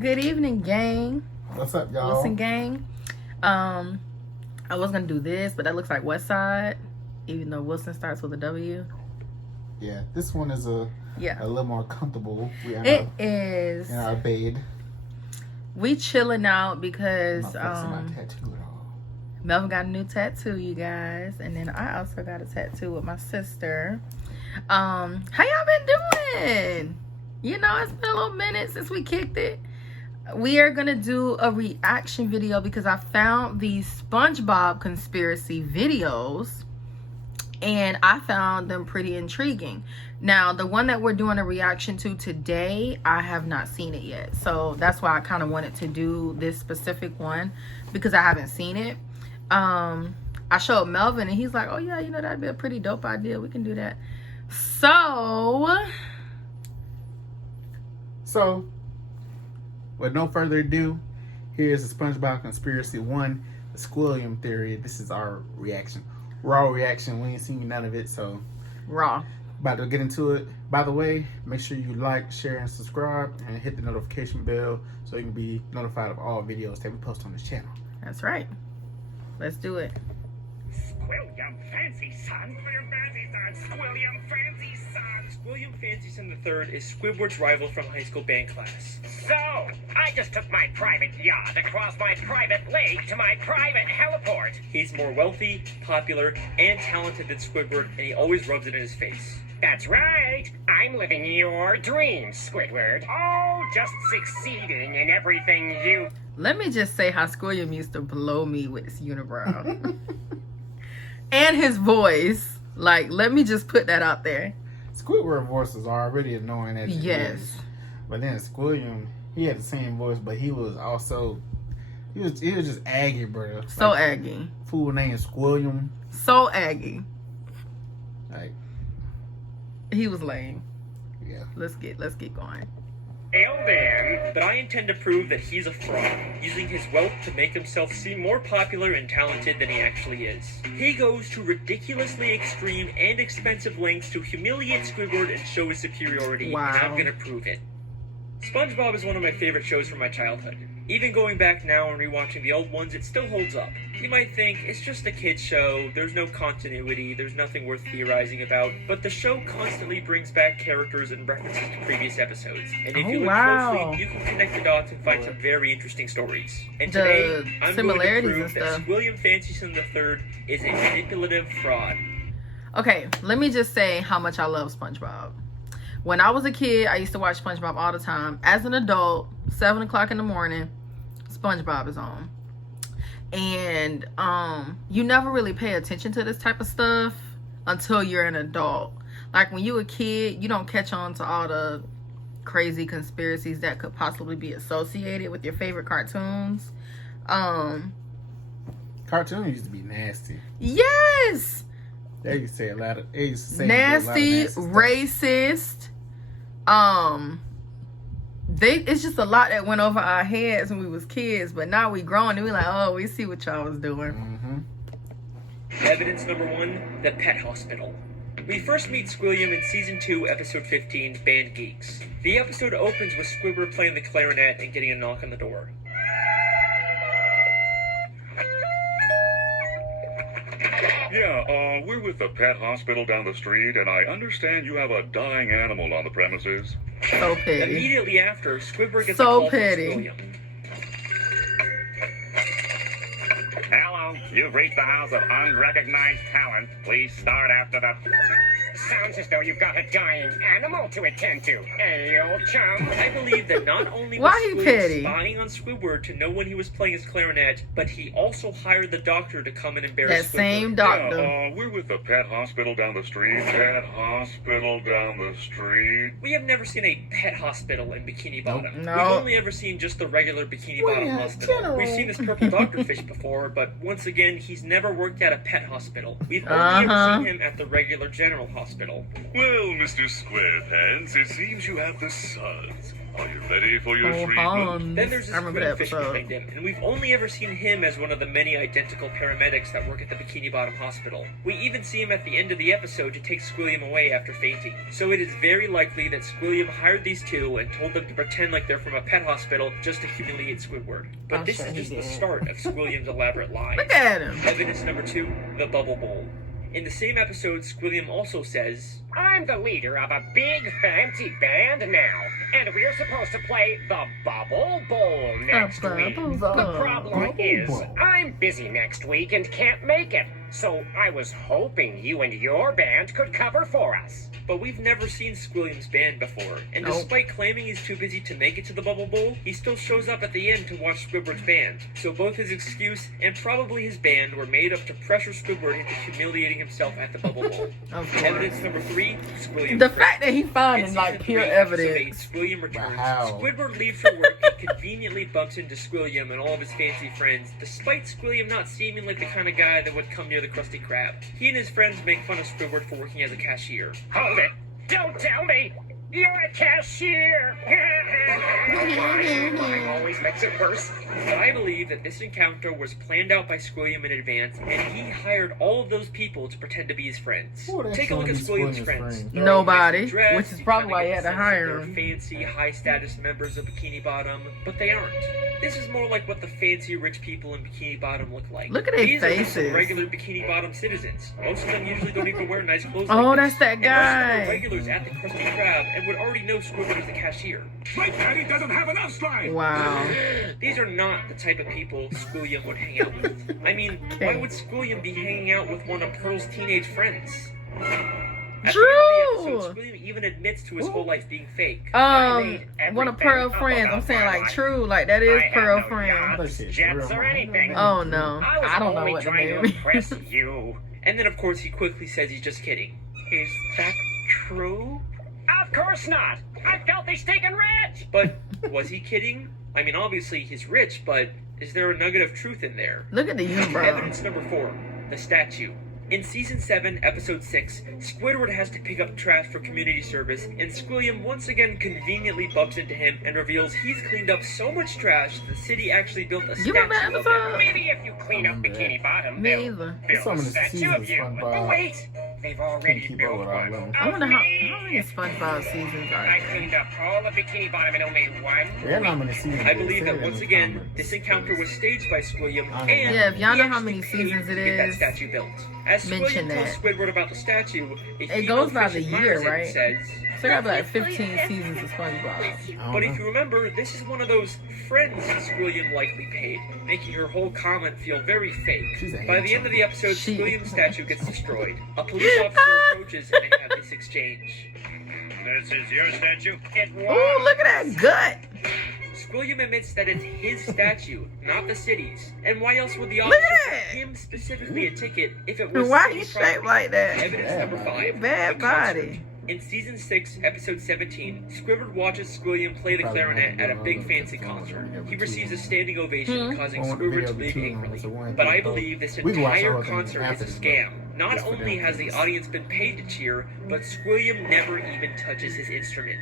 Good evening, gang. What's up, y'all? Listen, gang. I was gonna do this, but that looks like West Side, even though Wilson starts with a W. Yeah, this one is a little more comfortable. It is. In our bed. We chilling out because my tattoo at all. Melvin got a new tattoo, you guys, and then I also got a tattoo with my sister. How y'all been doing? You know, it's been a little minute since we kicked it. We are gonna do a reaction video because I found these SpongeBob conspiracy videos and I found them pretty intriguing. Now, the one that we're doing a reaction to today, I have not seen it yet. So that's why I kind of wanted to do this specific one because I haven't seen it. I showed Melvin and he's like, oh yeah, you know, that'd be a pretty dope idea. We can do that. So, with no further ado, here's the SpongeBob Conspiracy 1, the Squilliam theory. This is our reaction. Raw reaction. We ain't seen none of it, so... Raw. About to get into it. By the way, make sure you like, share, and subscribe, and hit the notification bell so you can be notified of all videos that we post on this channel. That's right. Let's do it. Squilliam Fancy Son. Squilliam Fancy Son. Squilliam Fancy Son. Squilliam Fancy Son III is Squidward's rival from high school band class. So, I just took my private yacht across my private lake to my private heliport. He's more wealthy, popular, and talented than Squidward, and he always rubs it in his face. That's right. I'm living your dreams, Squidward. Oh, just succeeding in everything you... Let me just say how Squilliam used to blow me with his unibrow. And his voice. Like, let me just put that out there. Squidward's voice is already annoying as it is. But then Squilliam, he had the same voice, but he was also... He was just aggy, bro. So like, aggy. Fool named Squilliam. So aggy. Like... He was lame. Yeah. Let's get going. But I intend to prove that he's a fraud, using his wealth to make himself seem more popular and talented than he actually is. He goes to ridiculously extreme and expensive lengths to humiliate Squidward and show his superiority, wow. And I'm gonna prove it. SpongeBob is one of my favorite shows from my childhood. Even going back now and rewatching the old ones, it still holds up. You might think, it's just a kid's show, there's no continuity, there's nothing worth theorizing about, but the show constantly brings back characters and references to previous episodes. And if you look closely, you can connect the dots and find some very interesting stories. And today, I'm going to prove that Squilliam Fancy Son III is a manipulative fraud. Okay, let me just say how much I love SpongeBob. When I was a kid, I used to watch SpongeBob all the time. As an adult, 7 o'clock in the morning, SpongeBob is on. And you never really pay attention to this type of stuff until you're an adult. Like when you're a kid, you don't catch on to all the crazy conspiracies that could possibly be associated with your favorite cartoons. Cartoons used to be nasty. Yes! They used to say a lot of nasty, racist. It's just a lot that went over our heads when we was kids, but now we grown and we like, oh, we see what y'all was doing. Evidence number 1, the pet hospital. We first meet Squilliam in season 2, episode 15, Band Geeks. The episode opens with Squidward playing the clarinet and getting a knock on the door. Yeah, we're with the pet hospital down the street, and I understand you have a dying animal on the premises. So petty. Immediately after, Squidward gets a call from Squilliam. Hello, you've reached the house of unrecognized talent. Please start after the... Sounds as though you've got a dying animal to attend to. Hey, old chum. I believe that not only was Squilliam spying on Squidward to know when he was playing his clarinet, but he also hired the doctor to come and embarrass Squidward. That same doctor. Yeah, we're with the pet hospital down the street. Pet hospital down the street. We have never seen a pet hospital in Bikini Bottom. No. We've only ever seen just the regular Bikini Bottom hospital. We've seen this purple doctorfish before, but once again, he's never worked at a pet hospital. We've only ever seen him at the regular general hospital. Well, Mr. Squarepants, it seems you have the suds. Are you ready for your Oh, treatment? Hans. Then there's I this remember that fish episode. behind him, and we've only ever seen him as one of the many identical paramedics that work at the Bikini Bottom Hospital. We even see him at the end of the episode to take Squilliam away after fainting. So it is very likely that Squilliam hired these two and told them to pretend like they're from a pet hospital just to humiliate Squidward. But I'm this sure is he just the did. start of Squilliam's elaborate lies. Look at him. Evidence number 2, the Bubble Bowl. In the same episode, Squilliam also says, I'm the leader of a big fancy band now, and we're supposed to play the Bubble Bowl next week. Bubble The Bowl. problem Bubble is, Bowl. I'm busy next week and can't make it, so I was hoping you and your band could cover for us. but we've never seen Squilliam's band before, and Nope. despite claiming he's too busy to make it to the Bubble Bowl, he still shows up at the end to watch Squidward's band. So both his excuse and probably his band were made up to pressure Squidward into humiliating himself at the Bubble Bowl. Of course. Evidence number 3, Squilliam. The fact that he In finding season like pure 3, episode 8, evidence. Squilliam returns. Wow. Squidward leaves for work and conveniently bumps into Squilliam and all of his fancy friends, despite Squilliam not seeming like the kind of guy that would come near the Krusty Krab. He and his friends make fun of Squidward for working as a cashier. Hold it! Don't tell me! You're a cashier! Lying always makes it worse. But I believe that this encounter was planned out by Squilliam in advance, and he hired all of those people to pretend to be his friends. Who would Take a look at actually Squilliam's be friends. Squilliam's They're all Nobody, nicely dressed, which is you probably kinda why get you had the to sense that hire they're him. fancy, high-status members of Bikini Bottom, but they aren't. This is more like what the fancy rich people in Bikini Bottom look like. Look at their These are just some faces. regular Bikini Bottom citizens. Most of them usually don't even wear nice clothes Oh, like that's this. that And most of them are guy. regulars at the Krusty Krab and would already know Squidward is the cashier. My daddy doesn't have enough slime! Wow. These are not the type of people Squilliam would hang out with. I mean, why would Squilliam be hanging out with one of Pearl's teenage friends? At the end of the Drew! episode, Squilliam even admits to his whole life being fake. One of Pearl friends. I'm saying like true, like that is I have Pearl no friend. yachts, Shit, jets, real or money. anything. Oh no, I was I don't know only what the trying to name is. impress you. And then, of course, he quickly says he's just kidding. Is that true? Of course not. I'm filthy stinking rich. But was he kidding? I mean, obviously he's rich, but is there a nugget of truth in there? Look at the unibrow. Evidence number 4, the statue. In Season 7, Episode 6, Squidward has to pick up trash for community service, and Squilliam once again conveniently bumps into him and reveals he's cleaned up so much trash the city actually built a You remember statue that of him. episode? Maybe if you clean up Bikini Bottom, Me they'll either. build Some a of the statue of seasons, you. SpongeBob. Oh, wait. They've already keep up built with all one. them. I wonder of how me. many SpongeBob seasons are I there? cleaned up all of Bikini Bottom in only one They're not many seasons. I believe They're that in once the again, comments. this encounter was staged by Squilliam, I don't and know. Yeah, if y'all he know how actually many paid seasons to it get that is, statue built. As mention Squilliam tells that. Squidward about the statue, a It goes by fish the admires year, it and right? Says, So there gotta be like 15 seasons of SpongeBob. I don't but if know. you remember, this is one of those friends Squilliam likely paid, making her whole comment feel very fake. She's a By the end of the episode, She- Squilliam's statue gets destroyed. A police officer approaches and they have this exchange. This is your statue? It Ooh, was. look at that gut. Squilliam admits that it's his statue, not the city's. And why else would the Look officer at give that. him specifically a ticket if it was Why city you property? shaped like that? Evidence number 5. Bad the concert. body. In Season 6, Episode 17, Squidward watches Squilliam play the Probably clarinet won't at a go big on fancy the concert. phone. He receives a standing ovation, causing Well, Squidward to video leave too long, angrily. so one But I thing, believe this we can watch the entire whole thing concert is after a this, scam. Not just for only them has the things. audience been paid to cheer, but Squilliam never even touches his instrument.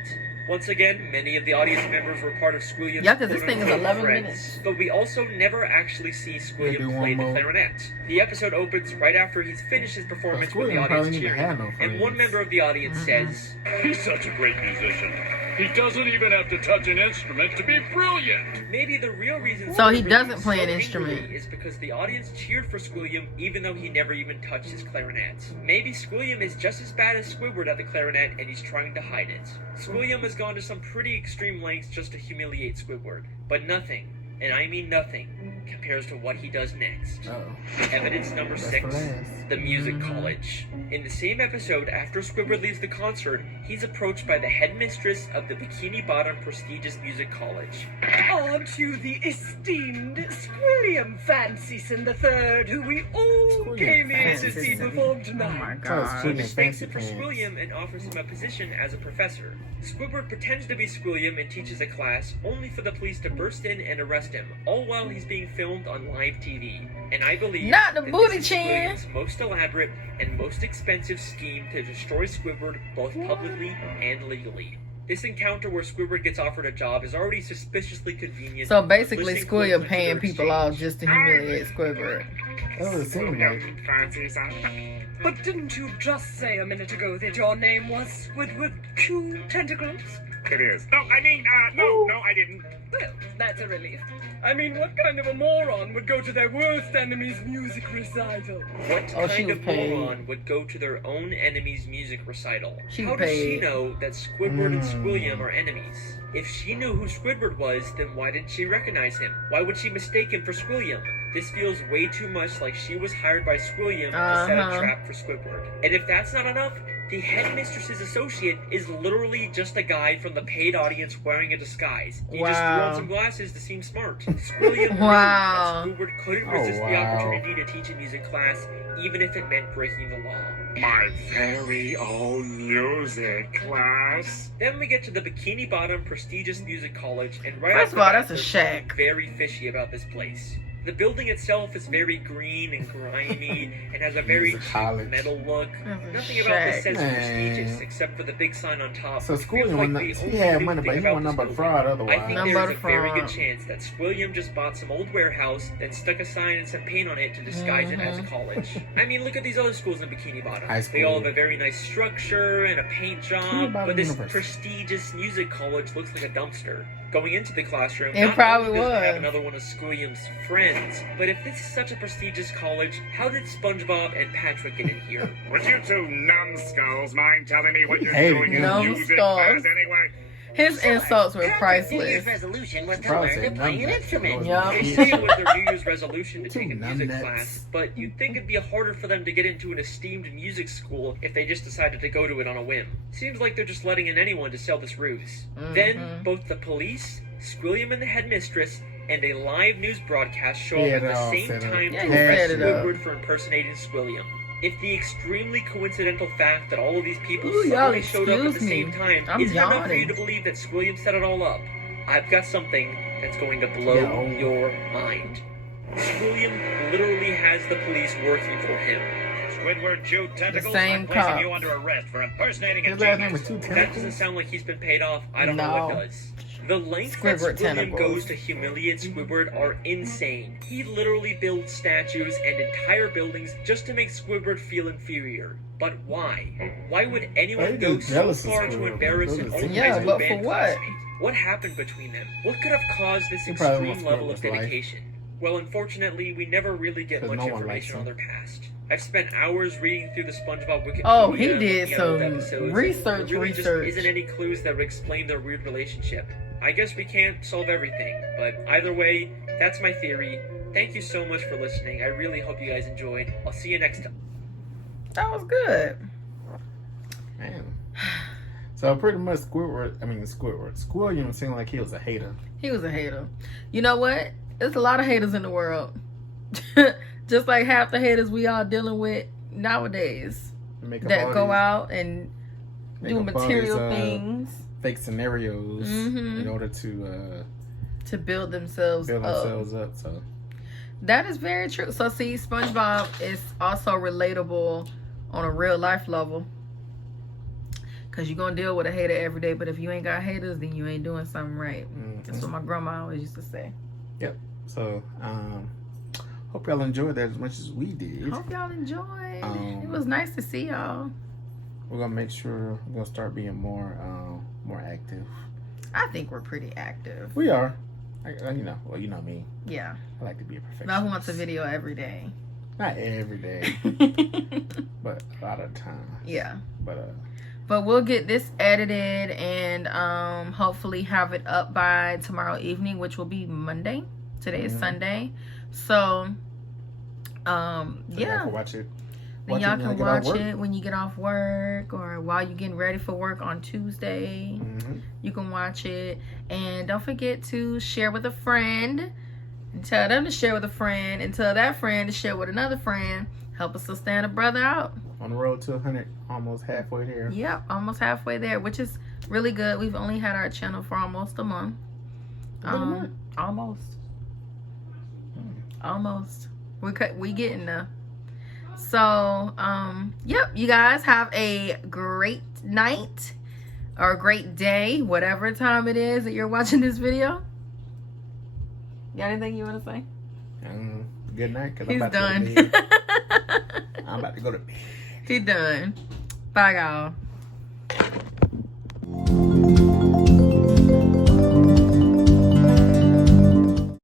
Once again, many of the audience members were part of Squilliam's Yeah, 'cause this thing is quote-unquote 11 friends, minutes. but we also never actually see do Squilliam one play the more. clarinet. The episode opens right after he's finished his performance with the Squilliam audience probably didn't cheering, have no and one friends. member of the audience says, He's such a great musician. He doesn't even have to touch an instrument to be brilliant. maybe the real reason So he Squidward doesn't was play so an angry instrument. is because the audience cheered for Squilliam even though he never even touched his clarinet. Maybe Squilliam is just as bad as Squidward at the clarinet and he's trying to hide it. Squilliam has gone to some pretty extreme lengths just to humiliate Squidward, but nothing, and I mean nothing, compares to what he does next. Uh-oh. Evidence number That's 6, for last. the music college. In the same episode, after Squidward leaves the concert, he's approached by the headmistress of the Bikini Bottom prestigious music college. Aren't you the esteemed Squilliam Fancyson III, who we all Squilliam came here to see Fancyson. perform Oh tonight? my Tell us god. Squilliam She fakes it fancy for pants. Squilliam and offers him a position as a professor. Squidward pretends to be Squilliam and teaches a class, only for the police to burst in and arrest him, all while he's being filmed on live TV. And I believe Not the that booty this is chin. Squilliam's most elaborate and most expensive scheme to destroy Squidward both publicly and legally. This encounter where Squidward gets offered a job is already suspiciously convenient. So basically, Listening Squilliam closely to paying their people off exchange. just to humiliate Squidward. That would seem like. Fancy son. But didn't you just say a minute ago that your name was Squidward Q Tentacles? It is. No, I mean, no, I didn't. Well, that's a relief. I mean, what kind of a moron would go to their worst enemy's music recital? What Oh, she kind was of paid. moron would go to their own enemy's music recital? She How was does she paid. know that Squidward and Squilliam are enemies? If she knew who Squidward was, then why didn't she recognize him? Why would she mistake him for Squilliam? This feels way too much like she was hired by Squilliam to set a trap for Squidward. And if that's not enough, the headmistress's associate is literally just a guy from the paid audience wearing a disguise. He just threw on some glasses to seem smart. Squilliam knew Wow. that Squidward couldn't Oh, resist the wow. opportunity to teach a music class, even if it meant breaking the law. My very own music class. Then we get to the Bikini Bottom prestigious music college, and right First off of all, the bat, that's a there's shack. something very fishy about this place. The building itself is very green and grimy and has a very It's a cheap college. metal look. That's a Nothing about this shack. says Man. prestigious except for the big sign on top. So which feels Squilliam, like he the only had good money, thing but he about wasn't this number building. fraud I otherwise. think Number there's a very fraud. good chance that Squilliam just bought some old warehouse, then stuck a sign and some paint on it to disguise it as a college. I mean, look at these other schools in Bikini Bottom. High They all school. have a very nice structure and a paint Bikini job, Bottom but this University. prestigious music college looks like a dumpster. Going into the classroom, It not probably only does it have was. another one of Squilliam's friends, but if this is such a prestigious college, how did SpongeBob and Patrick get in here? Would you two numbskulls mind telling me what you're Hey, doing in music numbskulls. class anyway? His insults were New Year's priceless. resolution was to Probably learn said to play an numbnuts. instrument. Yeah. They say it was their New Year's resolution to take a Two music numbnuts. class, but you'd think it'd be harder for them to get into an esteemed music school if they just decided to go to it on a whim. Seems like they're just letting in anyone to sell this ruse. Then, both the police, Squilliam and the headmistress, and a live news broadcast show Yeah, up they're at the all same set up. time Yeah, to he arrest set it up. Squidward for impersonating Squilliam. If the extremely coincidental fact that all of these people Ooh, y'all suddenly showed up at the excuse me. same time I'm isn't enough for you yawning. to believe that Squilliam set it all up, I've got something that's going to blow Yo. your mind. Squilliam literally has the police working for him. Squidward Q Tentacles, same I'm placing cop. you under arrest for impersonating a His last name genius. was Two That doesn't Tentacles. sound like he's been paid off. I don't know what No. does. The lengths that Squidward Squilliam tentacles. goes to humiliate Squidward are insane. He literally builds statues and entire buildings just to make Squidward feel inferior. But why? Why would anyone He's go just so jealous of far to Squidward. embarrass an Jealous. old Yeah, high school but for band what? classmate? What happened between them? What could have caused this He probably extreme wants level of Squidward's life. dedication? Well, unfortunately, we never really get 'Cause much no one likes information on him. their past. I've spent hours reading through the SpongeBob Wikipedia. Oh, he did looking at old some episodes. research, There really research. just isn't any clues that would explain their weird relationship. I guess we can't solve everything, but either way, that's my theory. Thank you so much for listening. I really hope you guys enjoyed. I'll see you next time. That was good. Man. So pretty much Squilliam seemed like he was a hater. He was a hater. You know what? There's a lot of haters in the world. Just like half the haters we all dealing with nowadays. Make up That all go these- out and make do up all material these, things fake scenarios Mhm. in order to to build themselves build up. themselves up. So That is very true. So see, SpongeBob is also relatable on a real life level. Cause you're gonna deal with a hater every day, but if you ain't got haters, then you ain't doing something right. That's what my grandma always used to say. so hope y'all enjoyed that as much as we did. Hope y'all enjoyed. Um, It was nice to see y'all. We're gonna make sure we're gonna start being more active. I think we're pretty active. We are. You know me. Yeah. I like to be a perfectionist. Not who wants a video every day. Not every day, but a lot of times. Yeah. But we'll get this edited and hopefully have it up by tomorrow evening, which will be Monday. Today is Sunday. So y'all yeah. can watch it. Then y'all when can get off watch work. it when you get off work or while you're getting ready for work on Tuesday. Mhm. You can watch it. And don't forget to share with a friend. And tell them to share with a friend. And tell that friend to share with another friend. Help us to stand a brother out. On the road to 100, almost halfway there. Yep, almost halfway there, which is really good. We've only had our channel for almost a month. Almost. Almost. We getting there. So, yep, you guys have a great night or a great day, whatever time it is that you're watching this video. Got anything you want to say? Good night, because He's I'm about done. to go to bed. I'm about to go to bed. He's done. Bye, y'all.